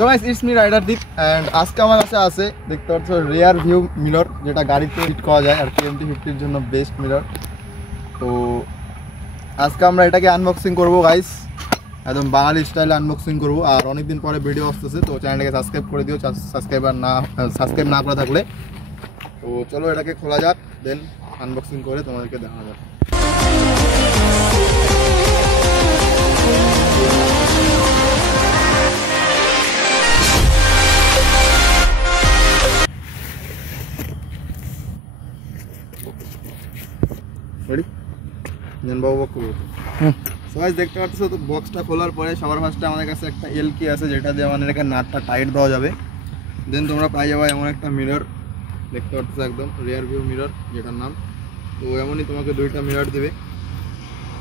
So guys it's me rider Deep and আজকে আমার কাছে আছে দেখতে পাচ্ছ রিয়ার ভিউ মিরর, যেটা গাড়িতে ফিট করা যায় আর TMT50 এর জন্য বেস্ট মিরর। তো আজকে আমরা এটাকে আনবক্সিং করব গাইস, একদম বাঙালি স্টাইলে আনবক্সিং করব। আর অনেকদিন পরে ভিডিও আসতেছে, তো চ্যানেলটাকে সাবস্ক্রাইব করে দিও সাবস্ক্রাইব না করে থাকলে। তো চলো এটাকে খোলা যাক, দেন আনবক্সিং করে তোমাদেরকে দেখা যাক। রেডি দেন বাবু করবো। সবাই দেখতে পাচ্ছ, তো বক্সটা খোলার পরে সবার ফার্স্টে আমাদের কাছে একটা এল কি আছে, যেটা দিয়ে আমাদের এখানে নাটটা টাইট দেওয়া যাবে। দেন তোমরা পাই যাবে এমন একটা মিরর, দেখতে পাচ্ছ একদম রিয়ার ভিউ মিরর যেটার নাম। তো এমনই তোমাকে দুইটা মিরর দিবে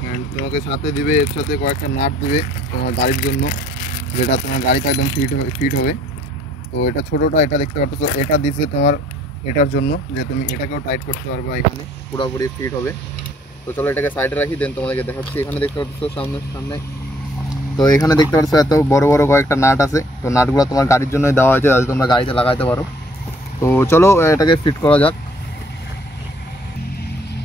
অ্যান্ড তোমাকে সাথে দিবে এর সাথে কয়েকটা নাট দিবে তোমার গাড়ির জন্য, যেটা তোমার গাড়িতে একদম ফিট হবে। তো এটা ছোটোটা, এটা দেখতে পাচ্ছ, এটা দিছে তোমার এটার জন্য যে তুমি এটাকেও টাইট করতে পারবে, এখানে পুরোপুরি ফিট হবে। তো চলো এটাকে সাইডে রাখি, দেন তোমাদেরকে দেখাচ্ছি। এখানে দেখতে পাচ্ছ সামনে, তো এখানে দেখতে পাচ্ছ এত বড় বড় কয়েকটা নাট আছে। তো নাটগুলো তোমার গাড়ির জন্যই দেওয়া হয়েছে, যাতে তোমরা গাড়িতে লাগাইতে পারো। তো চলো এটাকে ফিট করা যাক।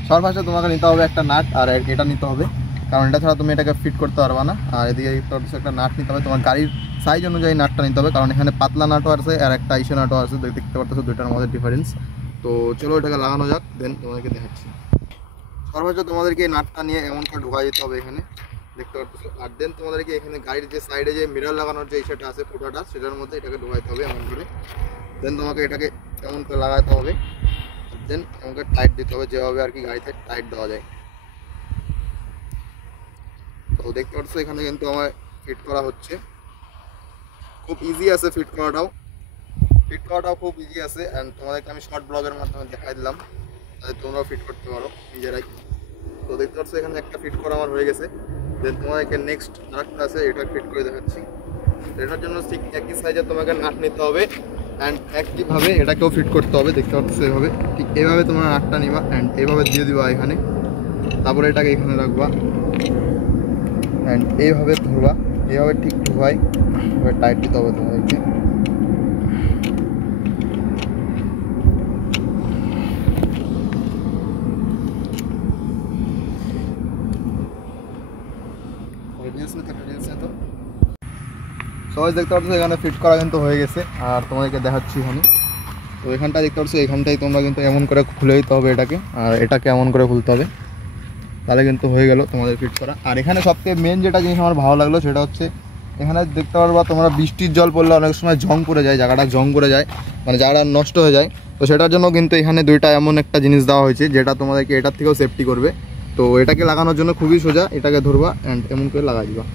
সবার ফার্স্টে তোমাকে নিতে হবে একটা নাট, আর এটা নিতে হবে, কারণ এটা ছাড়া তুমি এটাকে ফিট করতে পারবে না। আর এদিকে একটা নাট নিতে হবে, তোমার গাড়ির সাইজ অনুযায়ী নাটটা নিতে হবে, কারণ এখানে পাতলা নাটও আছে আর একটা ইসে নাটও আছে, দেখতে পাচ্ছ দুইটার মধ্যে ডিফারেন্স। তো চলো এটাকে লাগানো যাক, দেন তোমাদেরকে দেখাচ্ছি। সর্বোচ্চ তোমাদেরকে এই নাটটা নিয়ে এমন করে ঢোকা যেতে হবে এখানে, দেখতে পাচ্ছ। আর দেন তোমাদেরকে এখানে গাড়ির যে সাইডে যে মিরর লাগানোর যে ইসেটা আছে ফুটাটা, সেটার মধ্যে এটাকে ঢোকাইতে হবে এমন করে। দেন তোমাকে এটাকে এমন করে লাগাতে হবে, দেন এমন করে টাইট দিতে হবে, যেভাবে আর কি গাড়িতে টাইট দেওয়া যায়। তো দেখতে পাচ্ছ এখানে কিন্তু আমার ফিট করা হচ্ছে, খুব ইজি আছে ফিট করাটাও খুব ইজি আছে। অ্যান্ড তোমাদেরকে আমি শর্ট ব্লগের মাধ্যমে দেখাই দিলাম, যাতে তোমরাও ফিট করতে পারো নিজেরাই। তো দেখতে পাচ্ছ এখানে একটা ফিট করা আমার হয়ে গেছে। দেন তোমাদেরকে নেক্সট আরেকটা আছে, এটা ফিট করে দেখাচ্ছি। এটার জন্য ঠিক একই সাইজে তোমাকে নাট নিতে হবে অ্যান্ড একইভাবে এটাকেও ফিট করতে হবে, দেখতে পাচ্ছ এভাবে। ঠিক এইভাবে তোমরা নাটটা নিবা অ্যান্ড এইভাবে দিয়ে দিবা এখানে, তারপরে এটাকে এখানে রাখবা অ্যান্ড এইভাবে ধরবা, এইভাবে ঠিক ঢুকাই, এভাবে টাইট দিতে হবে তোমাদেরকে। সবাই দেখতে পাচ্ছ এখানে ফিট করা কিন্তু হয়ে গেছে, আর তোমাদেরকে দেখাচ্ছি এখানে। তো এখানটা দেখতে পাচ্ছ, এখানটাই তোমরা কিন্তু এমন করে খুলে দিতে হবে এটাকে, আর এটাকে এমন করে খুলতে হবে, তাহলে কিন্তু হয়ে গেল তোমাদের ফিট করা। আর এখানে সবথেকে মেন যেটা জিনিস আমার ভালো লাগলো, সেটা হচ্ছে এখানে দেখতে পারবা তোমরা বৃষ্টির জল পড়লে অনেক সময় জং পড়ে যায়, জায়গাটা জং পড়ে যায়, মানে জায়গাটা নষ্ট হয়ে যায়। তো সেটার জন্য কিন্তু এখানে দুইটা এমন একটা জিনিস দেওয়া হয়েছে, যেটা তোমাদেরকে এটার থেকেও সেফটি করবে। তো এটাকে লাগানোর জন্য খুবই সোজা, এটাকে ধরবা অ্যান্ড এমন করে লাগাই দিবা।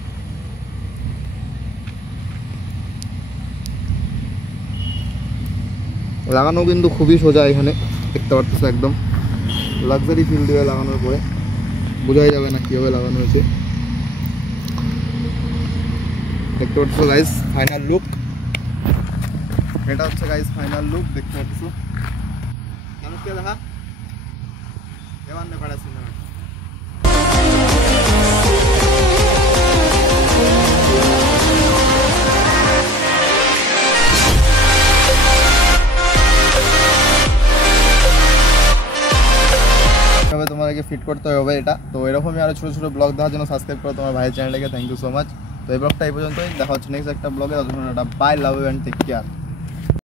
লাগানো কিন্তু খুবই সোজা, এখানে দেখতে পাচ্ছ একদম লাক্সারি ফিল দিয়ে লাগানোর পরে বোঝাই যাবে না কীভাবে লাগানো হয়েছে। দেখতে পাচ্ছ গাইস ফাইনাল লুক, এটা হচ্ছে গাইস ফাইনাল লুক, দেখতে পাচ্ছ। কেমন কে দেখা এবার না পারা সিনেমা। তোমাদেরকে ফিট করতে হবে এটা। তো এরকমই আরো ছোটো ছোটো ব্লগ দেখার জন্য সাবস্ক্রাইব করো তোমার ভাইয়ের চ্যানেলটাকে। Thank you so much. তো এই ব্লগটা এই পর্যন্তই, দেখা হচ্ছে নেক্সট একটা ব্লগে। Bye, love you and take care.